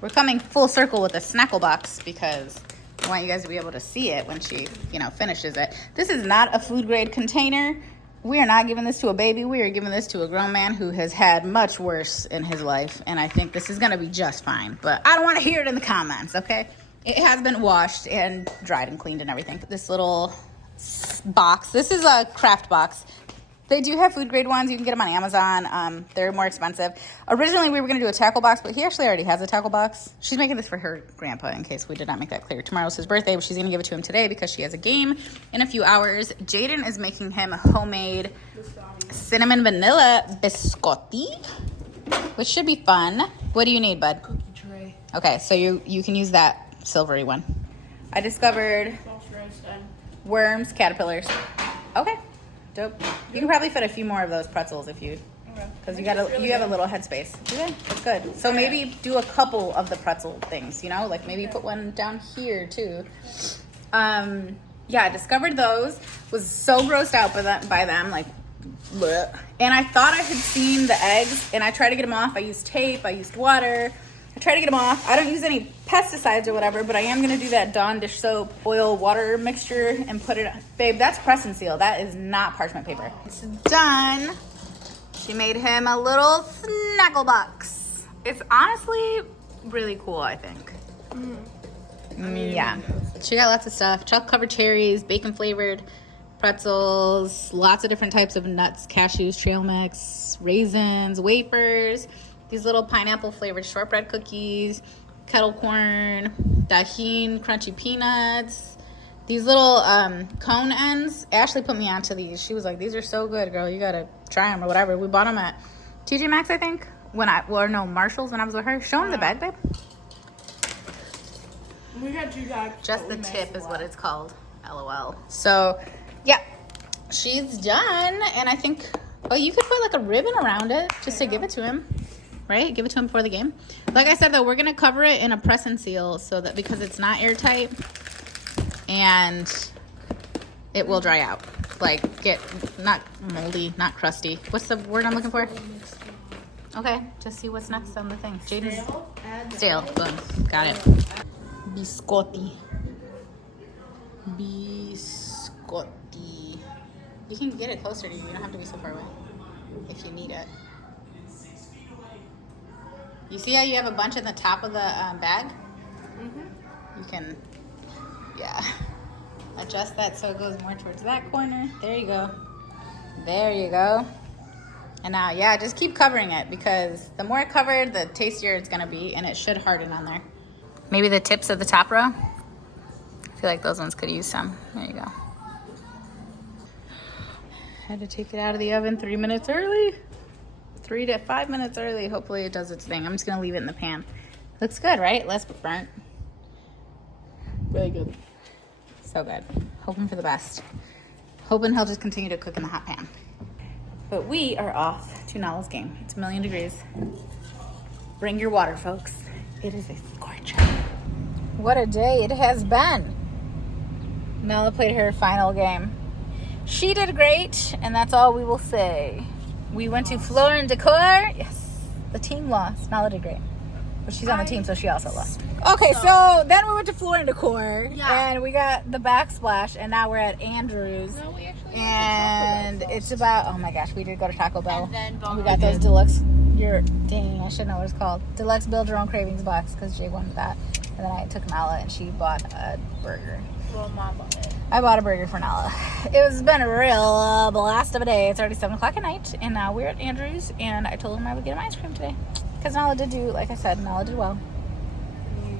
We're coming full circle with the Snackle box because I want you guys to be able to see it when she, finishes it. This is not a food grade container. We are not giving this to a baby. We are giving this to a grown man who has had much worse in his life. And I think this is going to be just fine. But I don't want to hear it in the comments, okay? It has been washed and dried and cleaned and everything. This little box. This is a craft box. They do have food grade ones. You can get them on Amazon. They're more expensive. Originally, we were going to do a tackle box, but he actually already has a tackle box. She's making this for her grandpa in case we did not make that clear. Tomorrow's his birthday, but she's going to give it to him today because she has a game in a few hours. Jaden is making him a homemade cinnamon vanilla biscotti, which should be fun. What do you need, bud? Cookie tray. Okay, so you can use that silvery one. I discovered worms, caterpillars. Okay. Dope. You can probably fit a few more of those pretzels if you, because you have a little headspace. Okay, that's good. So maybe do a couple of the pretzel things, like maybe put one down here too. Yeah, I discovered those. Was so grossed out by them, like, bleh. And I thought I had seen the eggs, and I tried to get them off. I used tape. I used water. I try to get them off. I don't use any pesticides or whatever, but I am going to do that Dawn dish soap oil water mixture and put it on. Babe, that's press and seal. That is not parchment paper. It's done. She made him a little snuggle box. It's honestly really cool, I think. Yeah. She got lots of stuff. Chocolate covered cherries, bacon flavored pretzels, lots of different types of nuts, cashews, trail mix, raisins, wafers. These little pineapple flavored shortbread cookies, kettle corn, Dahin crunchy peanuts. These little cone ends. Ashley put me onto these. She was like, "These are so good, girl. You gotta try them or whatever." We bought them at TJ Maxx, I think. Marshalls when I was with her. Show them the bag, babe. We had two bags. Just the tip is what it's called. LOL. So, yeah, she's done, and I think. Oh, you could put like a ribbon around it just to give it to him. Right? Give it to him before the game. Like I said, though, we're going to cover it in a press and seal so that because it's not airtight and it will dry out. Like, get not moldy, not crusty. What's the word I'm looking for? Okay, just see what's next on the thing. Jaden's stale. Boom. Got it. Biscotti. Biscotti. You can get it closer to you. You don't have to be so far away if you need it. You see how you have a bunch in the top of the bag? Mm-hmm. You can, adjust that so it goes more towards that corner. There you go. There you go. And now, just keep covering it because the more covered, the tastier it's going to be, and it should harden on there. Maybe the tips of the top row. I feel like those ones could use some. There you go. Had to take it out of the oven 3 minutes early. 3 to 5 minutes early. Hopefully it does its thing. I'm just gonna leave it in the pan. Looks good, right? Less burnt. Really good. So good. Hoping for the best. Hoping he'll just continue to cook in the hot pan. But we are off to Nala's game. It's 1,000,000 degrees. Bring your water, folks. It is a scorcher. What a day it has been. Nala played her final game. She did great, and that's all we will say. We went to Floor and Decor. Yes, the team lost. Nala did great. But she's on the team, so she also lost. Okay, so then we went to Floor and Decor, and we got the backsplash, and now we're at Andrews. No, we actually and it's about, oh my gosh, we did go to Taco Bell. And then we got those deluxe, dang, I should know what it's called. Deluxe Build Your Own Cravings box, because Jay wanted that. And then I took Nala, and she bought a burger. Well, Mom bought it. I bought a burger for Nala. It's been a real blast of a day. It's already 7 o'clock at night, and now we're at Andrews, and I told him I would get him ice cream today. Because Nala did do, like I said, Nala did well.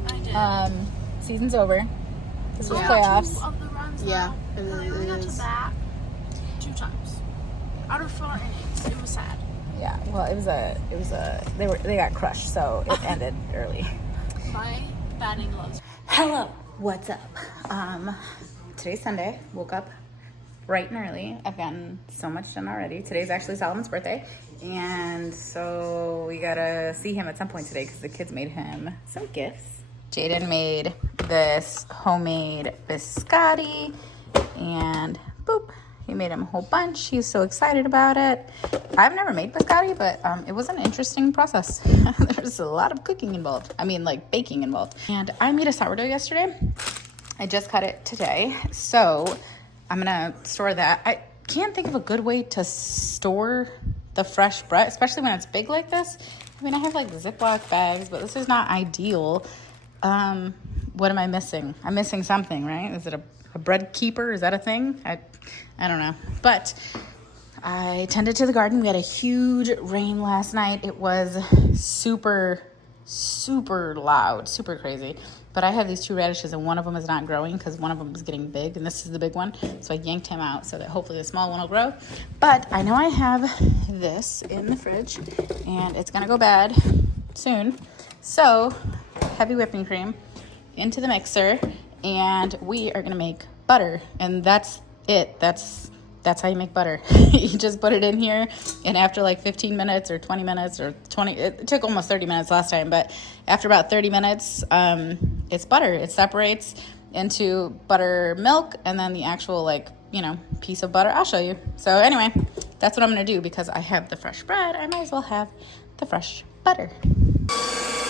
I did. Season's over. This was playoffs. 2 of the runs, Yeah, we got to bat 2 times. Out of 4 innings. It was sad. Yeah, well, they got crushed, so it ended early. My batting gloves. Hello, what's up? Today's Sunday. Woke up bright and early. I've gotten so much done already. Today's actually Solomon's birthday, and so we gotta see him at some point today because the kids made him some gifts. Jaden made this homemade biscotti, and boop, He made him a whole bunch. He's so excited about it. I've never made biscotti, but it was an interesting process. There's a lot of cooking involved. I mean, like baking involved. And I made a sourdough yesterday. I just cut it today. So I'm gonna store that. I can't think of a good way to store the fresh bread, especially when it's big like this. I mean, I have like Ziploc bags, but this is not ideal. What am I missing? I'm missing something, right? Is it a bread keeper? Is that a thing? I don't know. But I tended to the garden. We had a huge rain last night. It was super, super loud, super crazy. But I have these 2 radishes, and one of them is not growing because one of them is getting big, and this is the big one. So I yanked him out so that hopefully the small one will grow. But I know I have this in the fridge, and it's going to go bad soon. So heavy whipping cream into the mixer, and we are going to make butter. And that's it. That's how you make butter. You just put it in here, and after like 15 minutes or 20 minutes or 20, it took almost 30 minutes last time, but after about 30 minutes, it's butter. It separates into buttermilk and then the actual piece of butter. I'll show you. So anyway, that's what I'm going to do because I have the fresh bread. I might as well have the fresh butter.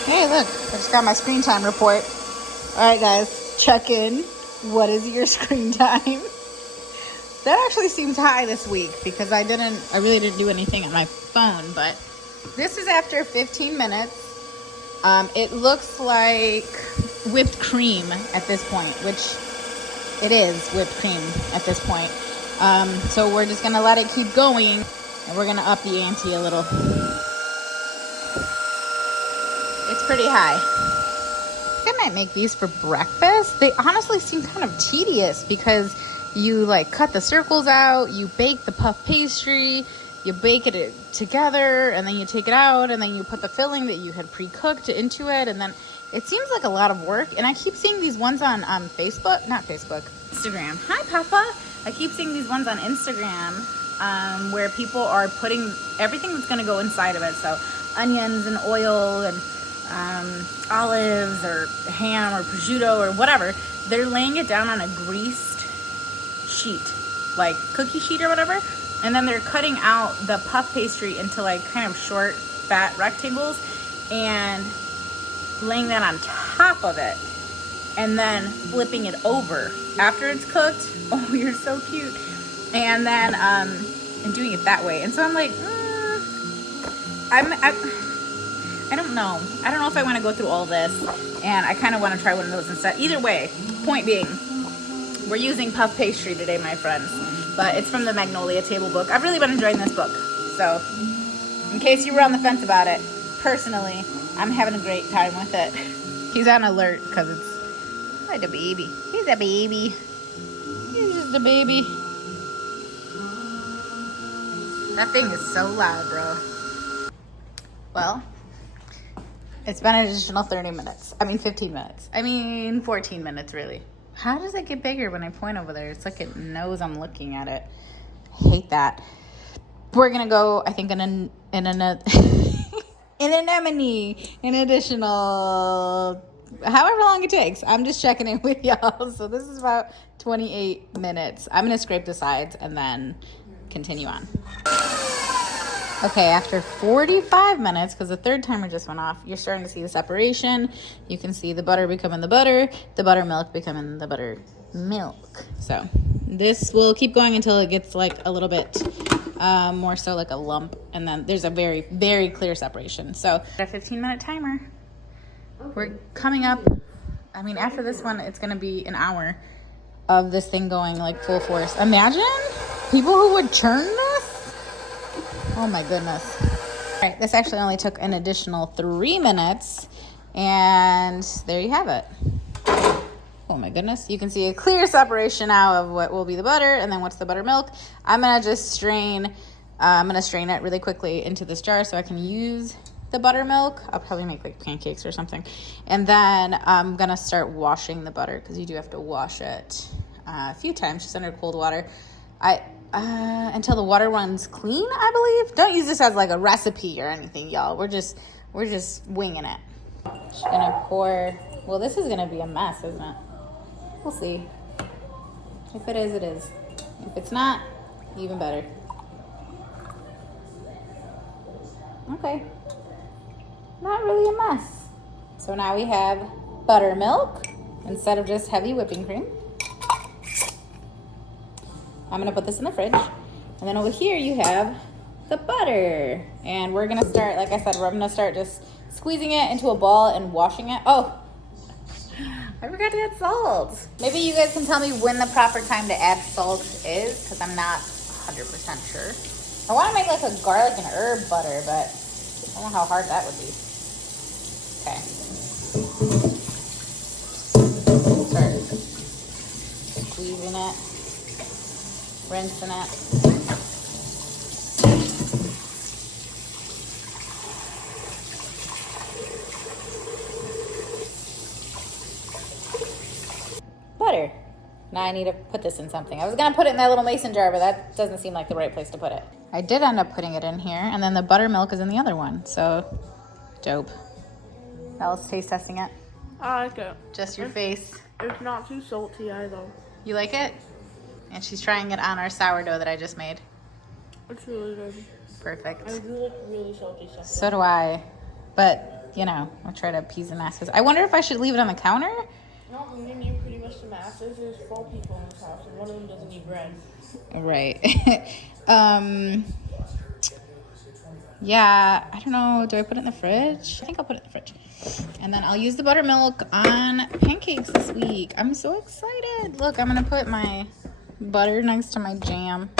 Hey, look, I just got my screen time report. All right, guys, check in. What is your screen time? That actually seems high this week because I really didn't do anything on my phone, but this is after 15 minutes. It looks like whipped cream at this point, which it is whipped cream at this point. So we're just gonna let it keep going, and we're gonna up the ante a little. It's pretty high. I might make these for breakfast. They honestly seem kind of tedious because you cut the circles out, you bake the puff pastry, you bake it together, and then you take it out, and then you put the filling that you had pre-cooked into it, and then it seems like a lot of work. And I keep seeing these ones on Instagram. Hi, Papa. I keep seeing these ones on Instagram where people are putting everything that's going to go inside of it. So onions and oil and olives or ham or prosciutto or whatever. They're laying it down on a greased sheet, like cookie sheet or whatever, and then they're cutting out the puff pastry into kind of short fat rectangles and laying that on top of it and then flipping it over after it's cooked. Oh, you're so cute. And then and doing it that way. And so I'm like, I don't know. I don't know if I want to go through all this, and I kind of want to try one of those instead. Either way, point being, we're using puff pastry today, my friends, but it's from the Magnolia Table book. I've really been enjoying this book. So in case you were on the fence about it, personally, I'm having a great time with it. He's on alert because it's like a baby. He's a baby. He's just a baby. That thing is so loud, bro. Well, it's been an additional 15 minutes. 14 minutes, really. How does it get bigger when I point over there? It's like it knows I'm looking at it. I hate that. We're gonna go, I think, in an anemone, an additional, however long it takes. I'm just checking in with y'all. So this is about 28 minutes. I'm gonna scrape the sides and then continue on. Okay, after 45 minutes, because the third timer just went off, you're starting to see the separation. You can see the butter becoming the buttermilk becoming the buttermilk. So this will keep going until it gets a little bit more so like a lump. And then there's a very, very clear separation. So a 15-minute timer. We're coming up. After this one, it's going to be an hour of this thing going full force. Imagine people who would churn this. Oh my goodness. All right, this actually only took an additional 3 minutes, and there you have it. Oh my goodness. You can see a clear separation now of what will be the butter and then what's the buttermilk. I'm going to just strain it really quickly into this jar so I can use the buttermilk. I'll probably make pancakes or something. And then I'm going to start washing the butter because you do have to wash it a few times just under cold water. Until the water runs clean, I believe. Don't use this as a recipe or anything, y'all. We're just winging it. Just gonna pour. Well, this is gonna be a mess, isn't it? We'll see. If it is, it is. If it's not, Even better. Okay. Not really a mess. So now we have buttermilk instead of just heavy whipping cream. I'm gonna put this in the fridge. And then over here you have the butter. And we're gonna start, like I said, we're gonna start just squeezing it into a ball and washing it. Oh, I forgot to add salt. Maybe you guys can tell me when the proper time to add salt is, because I'm not 100% sure. I want to make like a garlic and herb butter, but I don't know how hard that would be. Okay. Start squeezing it, rinsing it. Butter. Now I need to put this in something. I was gonna put it in that little mason jar, but that doesn't seem like the right place to put it. I did end up putting it in here, and then the buttermilk is in the other one, so dope. Now let's taste testing it. I like it. Just your face. It's not too salty either. You like it? And she's trying it on our sourdough that I just made. It's really good. Perfect. I do like really salty stuff. So do I. But, you know, I'll try to appease the masses. I wonder if I should leave it on the counter? No, we didn't need pretty much the masses. There's 4 people in this house, and one of them doesn't eat bread. Right. Yeah, I don't know. Do I put it in the fridge? I think I'll put it in the fridge. And then I'll use the buttermilk on pancakes this week. I'm so excited. Look, I'm going to put my butter next to my jam.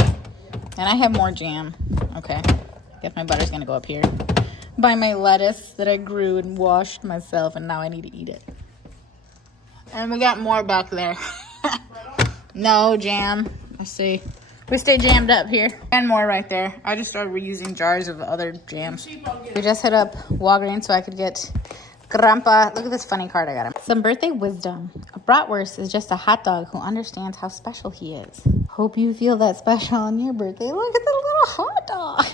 And I have more jam. Okay. I guess my butter's going to go up here. By my lettuce that I grew and washed myself, and now I need to eat it. And we got more back there. No jam. Let's see. We stay jammed up here. And more right there. I just started reusing jars of other jams. We just hit up Walgreens so I could get Grandpa. Look at this funny card I got him. Some birthday wisdom. A bratwurst is just a hot dog who understands how special he is. Hope you feel that special on your birthday. Look at the little hot dog.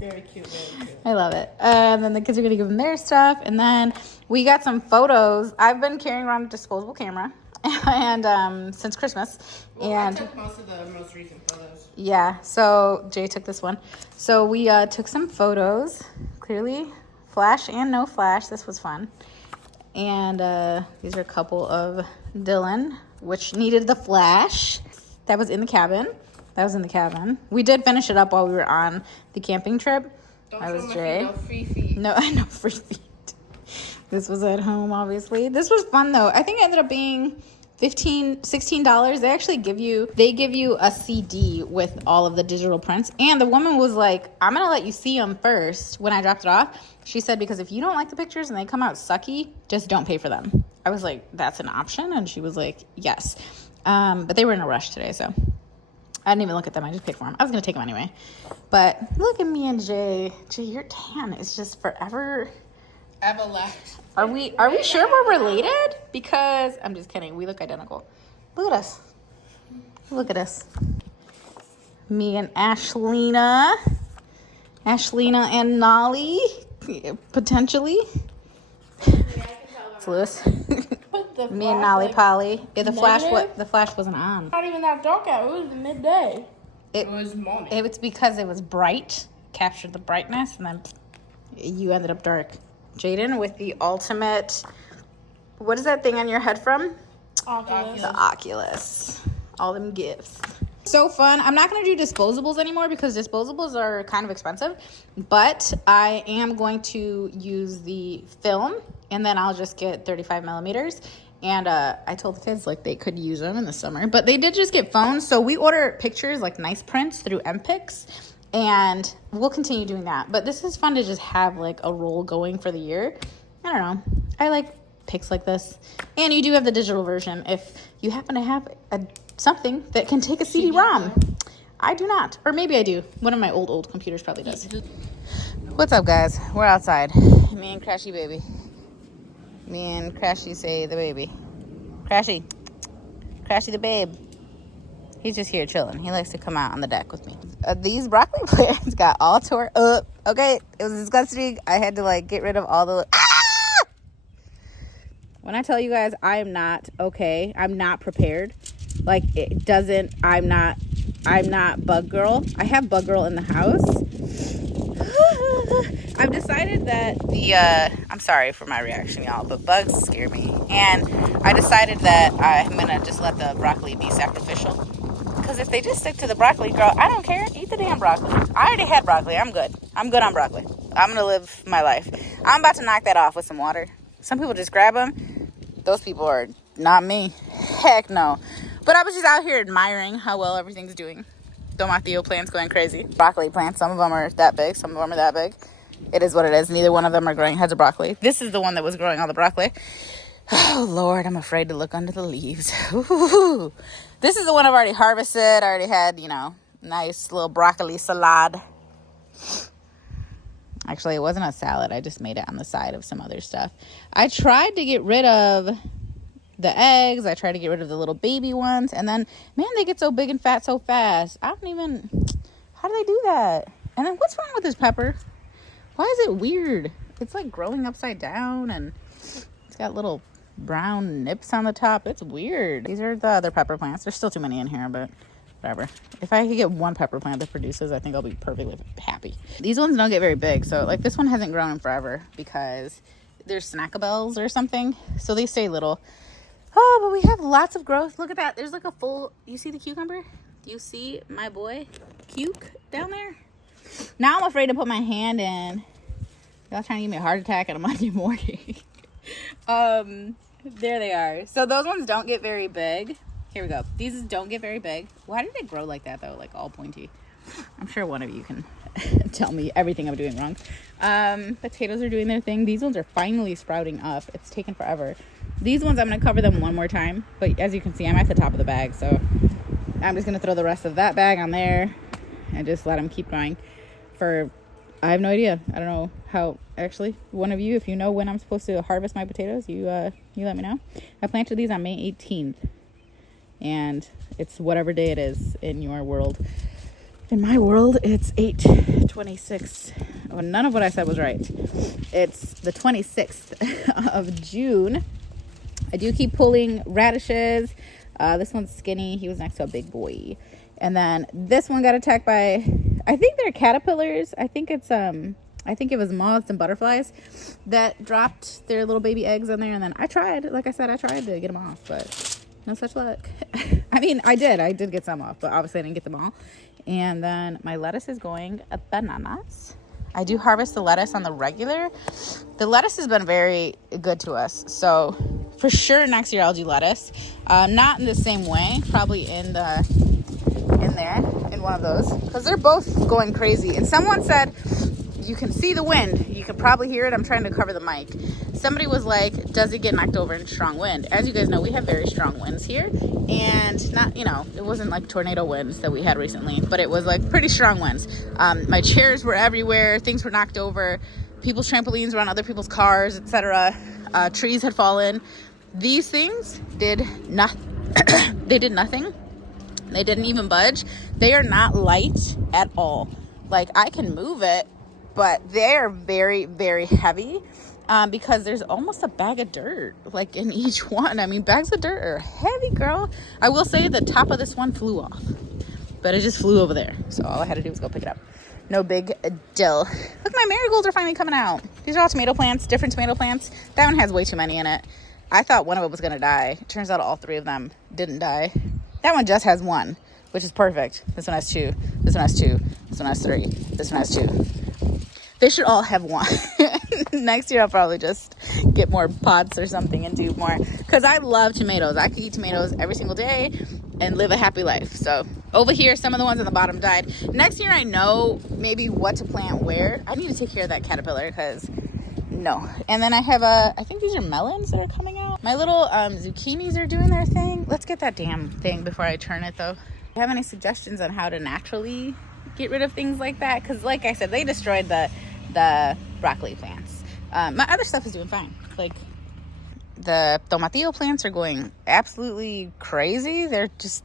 Very cute, very cute. I love it. And then the kids are going to give them their stuff. And then we got some photos. I've been carrying around a disposable camera. And since Christmas. Well, and I took most of the most recent photos. Yeah, so Jay took this one. So we took some photos. Clearly, flash and no flash. This was fun. And these are a couple of Dylan, which needed the flash. That was in the cabin. That was in the cabin. We did finish it up while we were on the camping trip. I was Jay. No free feet. No free feet. This was at home, obviously. This was fun, though. I think it ended up being $15, $16. They actually give you a CD with all of the digital prints. And the woman was like, I'm going to let you see them first when I dropped it off. She said, because if you don't like the pictures and they come out sucky, just don't pay for them. I was like, that's an option? And she was like, yes. But they were in a rush today, so I didn't even look at them. I just paid for them. I was going to take them anyway. But look at me and Jay. Jay, your tan is just forever. Everlast. Are we sure we're related? Because I'm just kidding. We look identical. Look at us. Look at us. Me and Ashlina. Ashlina and Nolly. Potentially. It's Lewis. Me and Nolly Polly. Yeah, the flash wasn't on. Not even that dark out. It was midday. It was morning. It was because it was bright. Captured the brightness, and then you ended up dark. Jaden with the ultimate, what is that thing on your head from? Oculus. The Oculus. All them gifts. So fun. I'm not going to do disposables anymore because disposables are kind of expensive, but I am going to use the film, and then I'll just get 35 millimeters. And I told the kids like they could use them in the summer, but they did just get phones. So we order pictures, like nice prints through MPix. And we'll continue doing that. But this is fun to just have like a roll going for the year. I don't know. I like pics like this. And you do have the digital version if you happen to have something that can take a CD-ROM. I do not. Or maybe I do. One of my old computers probably does. What's up, guys? We're outside. Me and Crashy baby. Me and Crashy say the baby. Crashy. Crashy the babe. He's just here chilling. He likes to come out on the deck with me. These broccoli plants got all tore up. Okay, it was disgusting. I had to like get rid of all the... Ah! When I tell you guys I am not okay, I'm not prepared. Like I'm not I'm not bug girl. I have bug girl in the house. I've decided that I'm sorry for my reaction, y'all, but bugs scare me. And I decided that I'm going to just let the broccoli be sacrificial. Because if they just stick to the broccoli, girl, I don't care. Eat the damn broccoli. I already had broccoli. I'm good. I'm good on broccoli. I'm going to live my life. I'm about to knock that off with some water. Some people just grab them. Those people are not me. Heck no. But I was just out here admiring how well everything's doing. Tomatillo plants going crazy. Broccoli plants, some of them are that big, some of them are that big. It is what it is. Neither one of them are growing heads of broccoli. This is the one that was growing all the broccoli. Oh, Lord, I'm afraid to look under the leaves. Ooh. This is the one I've already harvested. I already had, you know, nice little broccoli salad. Actually, it wasn't a salad. I just made it on the side of some other stuff. I tried to get rid of the eggs. I tried to get rid of the little baby ones. And then, man, they get so big and fat so fast. I don't even... How do they do that? And then what's wrong with this pepper? Why is it weird? It's like growing upside down and it's got little brown nips on the top. It's weird. These are the other pepper plants. There's still too many in here, but whatever. If I could get one pepper plant that produces, I think I'll be perfectly happy. These ones don't get very big. So like this one hasn't grown in forever because there's snackabells or something. So they stay little. Oh, but we have lots of growth. Look at that. There's like a full, you see the cucumber? You see my boy Cuke down there? Now I'm afraid to put my hand in. Y'all trying to give me a heart attack on a Monday morning. There they are. So those ones don't get very big. Here we go. These don't get very big. Why did it grow like that though? Like all pointy. I'm sure one of you can tell me everything I'm doing wrong. Potatoes are doing their thing. These ones are finally sprouting up. It's taken forever. These ones I'm going to cover them one more time. But as you can see, I'm at the top of the bag. So I'm just going to throw the rest of that bag on there and just let them keep going. I have no idea. I don't know how, actually, one of you, if you know when I'm supposed to harvest my potatoes, you let me know. I planted these on May 18th, and it's whatever day it is in your world. In my world, it's 8/26. Oh, none of what I said was right. It's the 26th of June. I do keep pulling radishes. This one's skinny. He was next to a big boy. And then this one got attacked by, I think they're caterpillars. I think it was moths and butterflies that dropped their little baby eggs on there. And then I tried to get them off, but no such luck. I mean, I did get some off, but obviously I didn't get them all. And then my lettuce is going bananas. I do harvest the lettuce on the regular. The lettuce has been very good to us. So for sure next year I'll do lettuce. Not in the same way, probably in one of those, because they're both going crazy. And someone said you can see the wind, you can probably hear it. I'm trying to cover the mic. Somebody was like, does it get knocked over in strong wind? As you guys know, we have very strong winds here, and not, you know, it wasn't like tornado winds that we had recently, but it was like pretty strong winds. My chairs were everywhere, things were knocked over, people's trampolines were on other people's cars, etc. Trees had fallen. These things did not they did nothing. They didn't even budge. They are not light at all. Like, I can move it, but they're very, very heavy because there's almost a bag of dirt, like, in each one. I mean, bags of dirt are heavy, girl. I will say the top of this one flew off, but it just flew over there. So all I had to do was go pick it up. No big deal. Look, my marigolds are finally coming out. These are all tomato plants, different tomato plants. That one has way too many in it. I thought one of them was going to die. It turns out all three of them didn't die. That one just has one, which is perfect. This one has two. This one has two. This one has three. This one has two. They should all have one. Next year, I'll probably just get more pots or something and do more. Because I love tomatoes. I could eat tomatoes every single day and live a happy life. So over here, some of the ones on the bottom died. Next year, I know maybe what to plant where. I need to take care of that caterpillar because no. And then I have I think these are melons that are coming out. My little zucchinis are doing their thing. Let's get that damn thing before I turn it though. Do you have any suggestions on how to naturally get rid of things like that? Because like I said, they destroyed the broccoli plants. My other stuff is doing fine. Like the tomatillo plants are going absolutely crazy.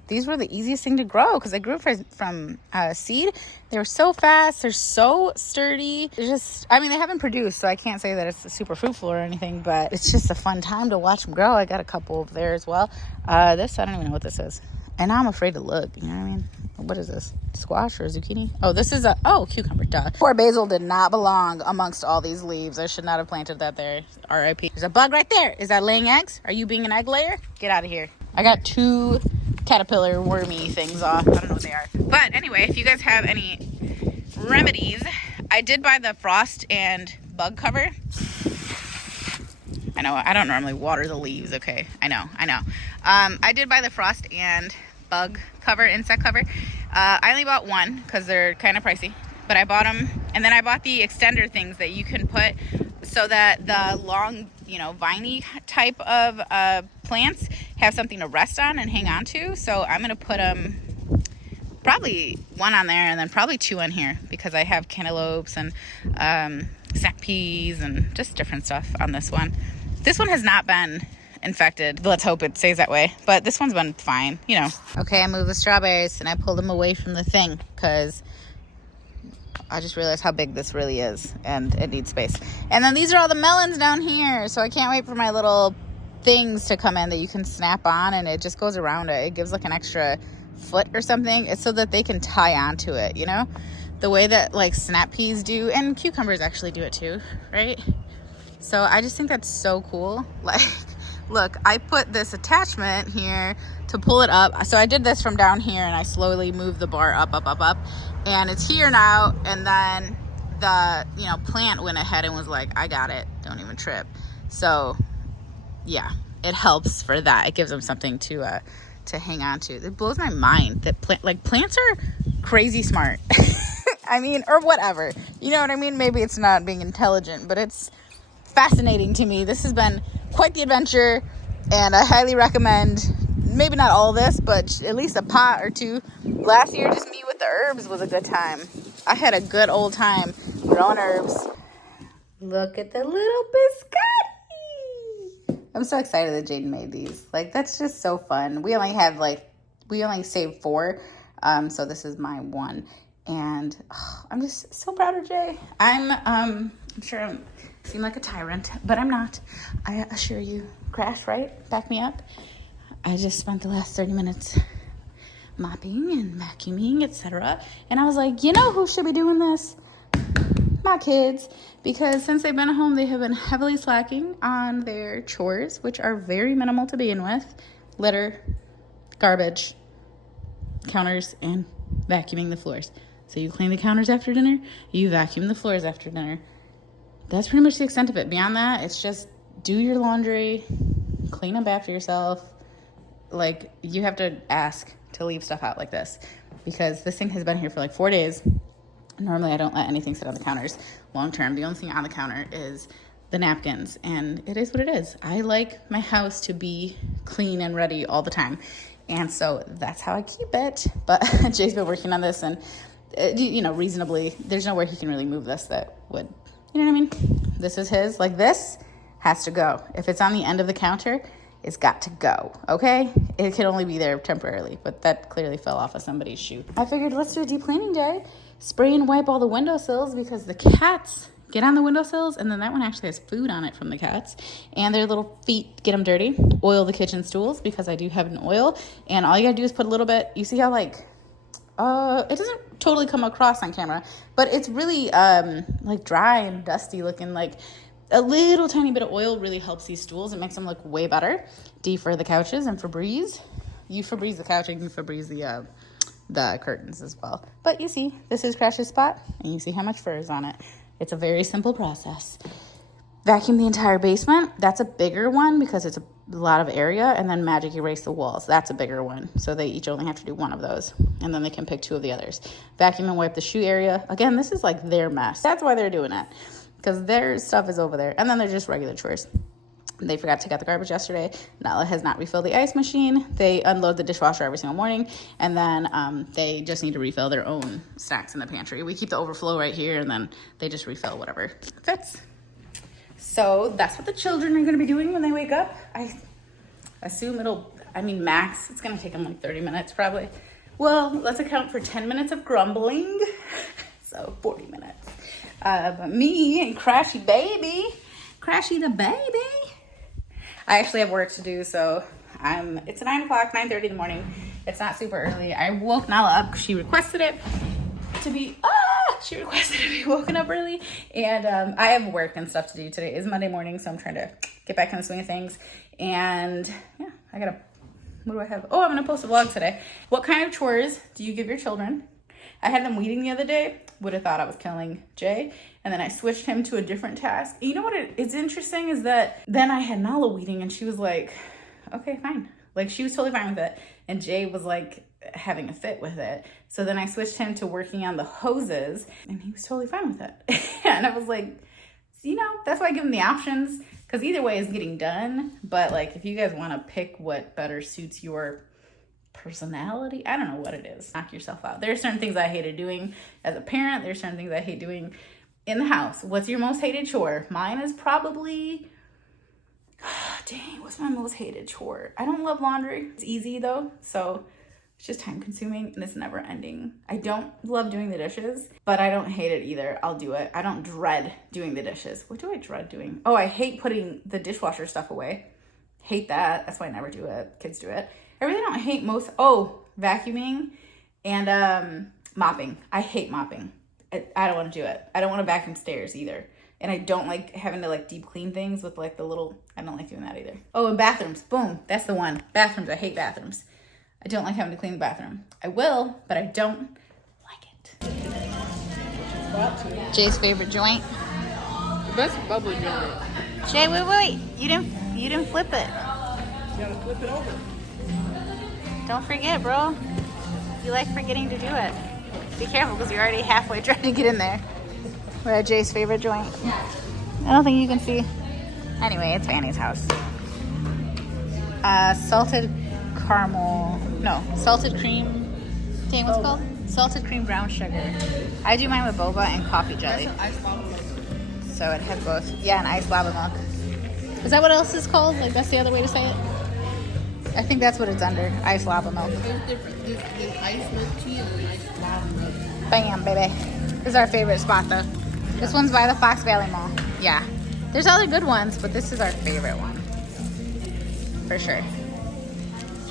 These were the easiest thing to grow because I grew it from seed. They were so fast. They're so sturdy. They haven't produced, so I can't say that it's super fruitful or anything, but it's just a fun time to watch them grow. I got a couple over there as well. This, I don't even know what this is. And now I'm afraid to look, you know what I mean? What is this? Squash or zucchini? Oh, this is cucumber, duh. Poor basil did not belong amongst all these leaves. I should not have planted that there. R.I.P. There's a bug right there. Is that laying eggs? Are you being an egg layer? Get out of here. I got 2 caterpillar wormy things off. I don't know what they are. But anyway, if you guys have any remedies, I did buy the frost and bug cover. I know, I don't normally water the leaves, okay? I know. I did buy the frost and bug cover, insect cover. I only bought one because they're kind of pricey, but I bought them. And then I bought the extender things that you can put so that the long, viney type of plants have something to rest on and hang on to. So I'm going to put them, probably 1 on there and then probably 2 on here because I have cantaloupes and snack peas and just different stuff on this one. This one has not been infected. Let's hope it stays that way. But this one's been fine, Okay, I moved the strawberries and I pulled them away from the thing because I just realized how big this really is and it needs space. And then these are all the melons down here. So I can't wait for my little things to come in that you can snap on and it just goes around it. It gives like an extra foot or something. It's so that they can tie onto it, The way that like snap peas do, and cucumbers actually do it too, right? So I just think that's so cool. Like, look, I put this attachment here to pull it up. So I did this from down here and I slowly moved the bar up. And it's here now. And then the, plant went ahead and was like, I got it. Don't even trip. So yeah, it helps for that. It gives them something to hang on to. It blows my mind that plants are crazy smart. I mean, or whatever. You know what I mean? Maybe it's not being intelligent, but it's fascinating to me. This has been quite the adventure, and I highly recommend, maybe not all this, but at least a pot or 2. Last year, just me with the herbs was a good time. I had a good old time growing herbs. Look at the little biscotti. I'm so excited that Jaden made these. Like, that's just so fun. We only saved 4, so this is my 1. And I'm just so proud of Jay. I'm sure I seem like a tyrant, but I'm not. I assure you. Crash, right? Back me up. I just spent the last 30 minutes mopping and vacuuming, etc. And I was like, who should be doing this? My kids. Because since they've been at home, they have been heavily slacking on their chores, which are very minimal to begin with. Litter, garbage, counters, and vacuuming the floors. So you clean the counters after dinner, you vacuum the floors after dinner. That's pretty much the extent of it. Beyond that, it's just do your laundry, clean up after yourself. Like, you have to ask to leave stuff out like this because this thing has been here for like 4 days. Normally, I don't let anything sit on the counters long term. The only thing on the counter is the napkins, and it is what it is. I like my house to be clean and ready all the time, and so that's how I keep it. But Jay's been working on this, and reasonably, there's nowhere he can really move this that would, you know what I mean? This is his. Like, this has to go. If it's on the end of the counter, it's got to go, okay? It could only be there temporarily, but that clearly fell off of somebody's shoe. I figured let's do a deep cleaning day. Spray and wipe all the windowsills because the cats get on the windowsills, and then that one actually has food on it from the cats, and their little feet get them dirty. Oil the kitchen stools because I do have an oil, and all you gotta do is put a little bit. You see how it doesn't totally come across on camera, but it's really like dry and dusty looking. Like, a little tiny bit of oil really helps these stools. It makes them look way better. D for the couches and Febreze. You Febreze the couch and you Febreze the curtains as well. But you see, this is Crash's spot, and you see how much fur is on it. It's a very simple process. Vacuum the entire basement. That's a bigger one because it's a lot of area. And then magic erase the walls. That's a bigger one. So they each only have to do 1 of those. And then they can pick 2 of the others. Vacuum and wipe the shoe area. Again, this is like their mess. That's why they're doing it. Because their stuff is over there. And then they're just regular chores. They forgot to take out the garbage yesterday. Nala has not refilled the ice machine. They unload the dishwasher every single morning. And then they just need to refill their own snacks in the pantry. We keep the overflow right here, and then they just refill whatever fits. So that's what the children are going to be doing when they wake up. I assume max, it's going to take them like 30 minutes probably. Well, let's account for 10 minutes of grumbling. So 40 minutes. But me and Crashy the baby. I actually have work to do, so it's 9 o'clock, 9:30 in the morning, It's not super early. I woke Nala up because she requested it to be woken up early. And I have work and stuff to do. Today is Monday morning, so I'm trying to get back in the swing of things. And yeah, what do I have? Oh, I'm gonna post a vlog today. What kind of chores do you give your children? I had them weeding the other day. Would have thought I was killing Jay. And then I switched him to a different task. You know what it's interesting is that then I had Nala weeding and she was like, okay, fine. Like she was totally fine with it. And Jay was like having a fit with it. So then I switched him to working on the hoses and he was totally fine with it. And I was like, you know, that's why I give him the options. Because either way is getting done. But like if you guys want to pick what better suits your personality, I don't know what it is. Knock yourself out. There are certain things I hated doing as a parent. There's certain things I hate doing in the house. What's your most hated chore? Mine is probably, dang, what's my most hated chore? I don't love laundry. It's easy though, so it's just time consuming and it's never ending. I don't love doing the dishes, but I don't hate it either. I'll do it. I don't dread doing the dishes. What do I dread doing? Oh, I hate putting the dishwasher stuff away. Hate that. That's why I never do it. Kids do it. I really don't hate vacuuming and mopping. I hate mopping. I don't want to do it. I don't want to vacuum stairs either. And I don't like having to like deep clean things with like the little, I don't like doing that either. Oh, and bathrooms. Boom. That's the one. Bathrooms. I hate bathrooms. I don't like having to clean the bathroom. I will, but I don't like it. Jay's favorite joint. The best bubbly joint. Jay, wait. You didn't flip it. You gotta flip it over. Don't forget, bro. You like forgetting to do it. Be careful because you're already halfway trying to get in there. We're at Jay's favorite joint. I don't think you can see. Anyway, it's Fanny's house. Salted cream. Dang, what's it called? Salted cream brown sugar. I do mine with boba and coffee jelly. That's an iced lava milk. So it has both. Yeah, and iced lava milk. Is that what else is called? Like that's the other way to say it? I think that's what it's under. Iced lava milk. There's different. There's iced milk tea and then iced lava milk. Bam, baby. This is our favorite spot though. This one's by the Fox Valley Mall. Yeah. There's other good ones, but this is our favorite one. For sure.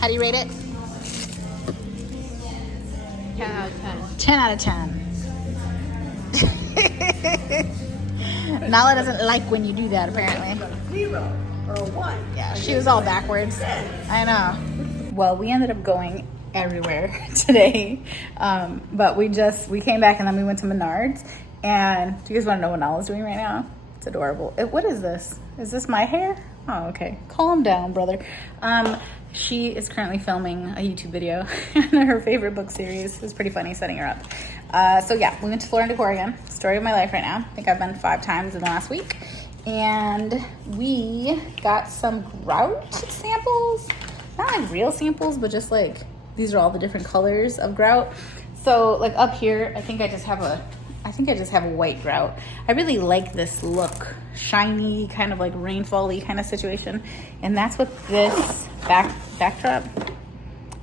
How do you rate it? 10 out of 10. 10 out of 10. Nala doesn't like when you do that, apparently. 0 or a 1. Yeah, she was all backwards. I know. Well, we ended up going everywhere today. But we came back and then we went to Menards. And do you guys want to know what Nala's doing right now? It's adorable. What is this? Is this my hair? Oh, okay. Calm down, brother. She is currently filming a YouTube video in her favorite book series. It was pretty funny setting her up. So yeah, we went to Floor & Decor again. Story of my life right now. I think I've been 5 times in the last week. And we got some grout samples. Not like real samples, but just like, these are all the different colors of grout. So like up here, I think I just have a white grout. I really like this look. Shiny, kind of like rainfall-y kind of situation. And that's what this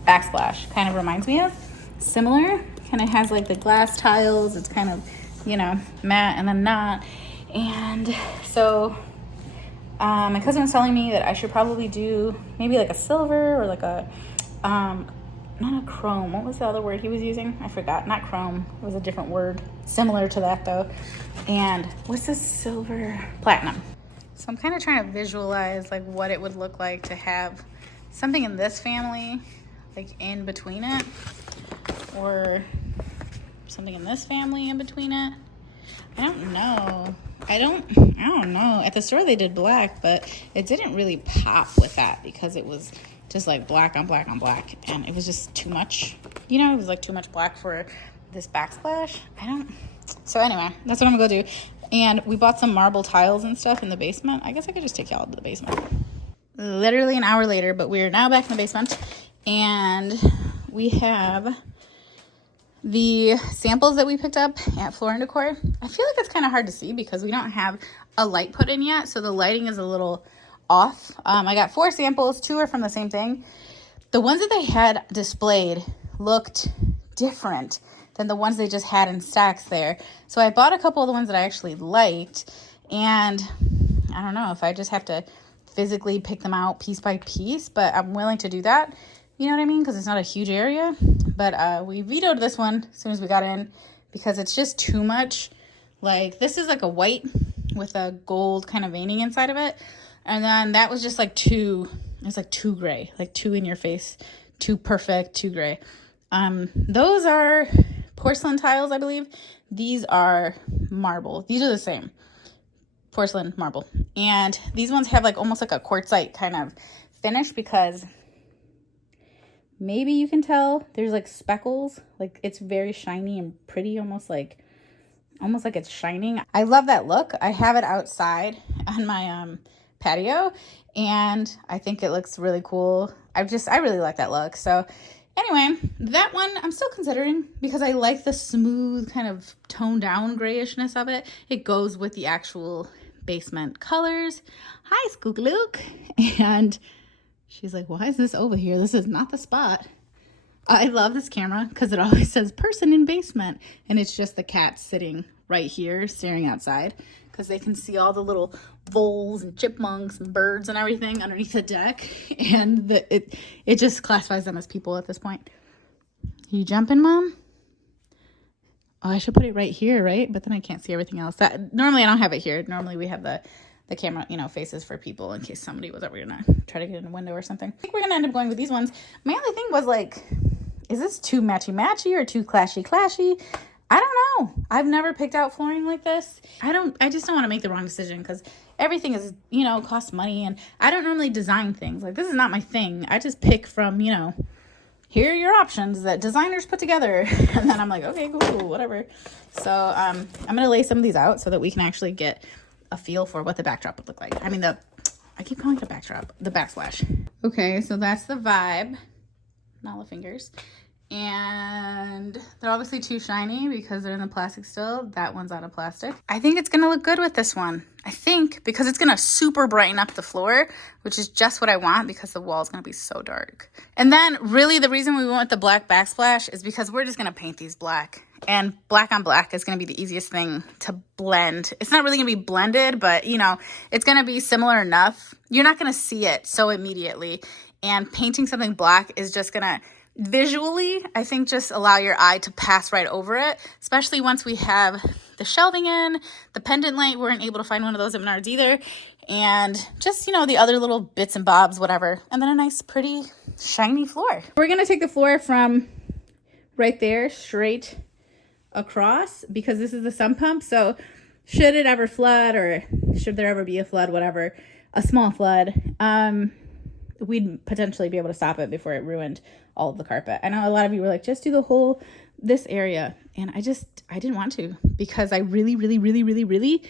backsplash kind of reminds me of. Similar, kind of has like the glass tiles. It's kind of, you know, matte and then not. And so my cousin was telling me that I should probably do maybe like a silver or like a, not a chrome. What was the other word he was using? I forgot. Not chrome. It was a different word. Similar to that though. And what's this silver? Platinum. So I'm kind of trying to visualize like what it would look like to have something in this family like in between it, or something in this family in between it. I don't know. I don't know. At the store they did black, but it didn't really pop with that because it was just like black on black on black, and it was just too much. You know, it was like too much black for this backsplash. So anyway, that's what I'm gonna go do. And we bought some marble tiles and stuff in the basement. I guess I could just take y'all to the basement. Literally an hour later, but we're now back in the basement, and we have the samples that we picked up at Floor & Decor. I feel like it's kind of hard to see because we don't have a light put in yet, so the lighting is a little off. I got 4 samples. 2 are from the same thing. The ones that they had displayed looked different than the ones they just had in stacks there. So I bought a couple of the ones that I actually liked, and I don't know if I just have to physically pick them out piece by piece, but I'm willing to do that You know what I mean? Because it's not a huge area. But we vetoed this one as soon as we got in because it's just too much. Like, this is like a white with a gold kind of veining inside of it. And then that was just like it's like too gray, like too in your face, too perfect, too gray. Those are porcelain tiles, I believe. These are marble. These are the same. Porcelain, marble. And these ones have like almost like a quartzite kind of finish because maybe you can tell there's like speckles. Like it's very shiny and pretty, almost like it's shining. I love that look. I have it outside on my patio and I think it looks really cool. I really like that look. So anyway, that one I'm still considering because I like the smooth kind of toned down grayishness of it. It goes with the actual basement colors. Hi, Skookalook. And she's like, why is this over here? This is not the spot. I love this camera because it always says person in basement. And it's just the cat sitting right here staring outside because they can see all the little voles and chipmunks and birds and everything underneath the deck. And it just classifies them as people at this point. You jumping, Mom? Oh, I should put it right here, right? But then I can't see everything else. Normally I don't have it here. Normally we have the camera, faces for people in case somebody was ever gonna try to get in a window or something. I think we're gonna end up going with these ones. My only thing was like, is this too matchy-matchy or too clashy-clashy? I don't know. I've never picked out flooring like this. I just don't want to make the wrong decision because everything is, costs money and I don't normally design things. Like this is not my thing. I just pick from, here are your options that designers put together. And then I'm like, okay, cool, whatever. So I'm going to lay some of these out so that we can actually get a feel for what the backdrop would look like. I mean, I keep calling it a backdrop, the backsplash. Okay, so that's the vibe. Not the fingers. And they're obviously too shiny because they're in the plastic still. That one's out of plastic. I think it's gonna look good with this one. I think because it's gonna super brighten up the floor, which is just what I want because the wall's gonna be so dark. And then really the reason we went with the black backsplash is because we're just gonna paint these black. And black on black is gonna be the easiest thing to blend. It's not really gonna be blended, but it's gonna be similar enough. You're not gonna see it so immediately. And painting something black is just gonna visually, I think, just allow your eye to pass right over it, especially once we have the shelving in, the pendant light. We weren't able to find one of those at Menards either. And just, the other little bits and bobs, whatever. And then a nice, pretty, shiny floor. We're going to take the floor from right there straight across because this is the sump pump. So should it ever flood or should there ever be a flood, whatever, a small flood, we'd potentially be able to stop it before it ruined all of the carpet. I know a lot of you were like, just do this area. And I didn't want to because I really, really, really, really, really,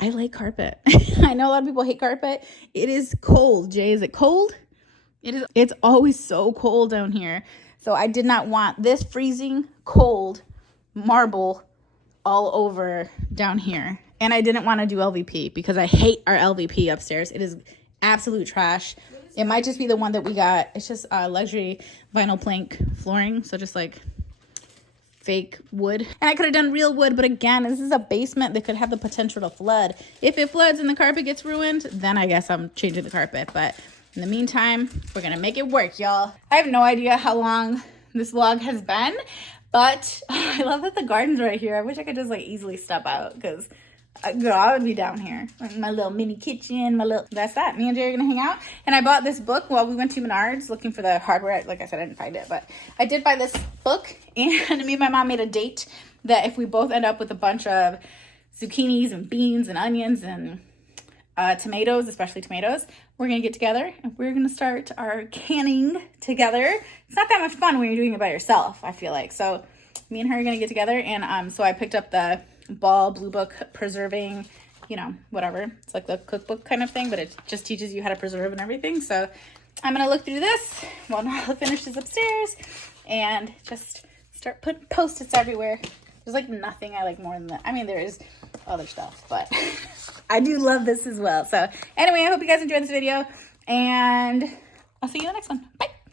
I like carpet. I know a lot of people hate carpet. It is cold. Jay, is it cold? It is. It's always so cold down here. So I did not want this freezing cold marble all over down here. And I didn't want to do LVP because I hate our LVP upstairs. It is absolute trash. It might just be the one that we got. It's just luxury vinyl plank flooring. So just like fake wood. And I could have done real wood. But again, this is a basement that could have the potential to flood. If it floods and the carpet gets ruined, then I guess I'm changing the carpet. But in the meantime, we're going to make it work, y'all. I have no idea how long this vlog has been. But I love that the garden's right here. I wish I could just easily step out because girl, I would be down here. My little mini kitchen, that's that. Me and Jay are gonna hang out. And I bought this book while we went to Menards looking for the hardware. Like I said, I didn't find it, but I did buy this book. And me and my mom made a date that if we both end up with a bunch of zucchinis and beans and onions and tomatoes, especially tomatoes, we're gonna get together and we're gonna start our canning together. It's not that much fun when you're doing it by yourself, I feel like. So me and her are gonna get together. And so I picked up the Ball Blue Book preserving, whatever. It's like the cookbook kind of thing, but it just teaches you how to preserve and everything. So I'm gonna look through this while Nala finishes upstairs and just start putting Post-its everywhere. There's nothing I like more than that. I mean, there is other stuff, but I do love this as well. So anyway, I hope you guys enjoyed this video and I'll see you in the next one. Bye.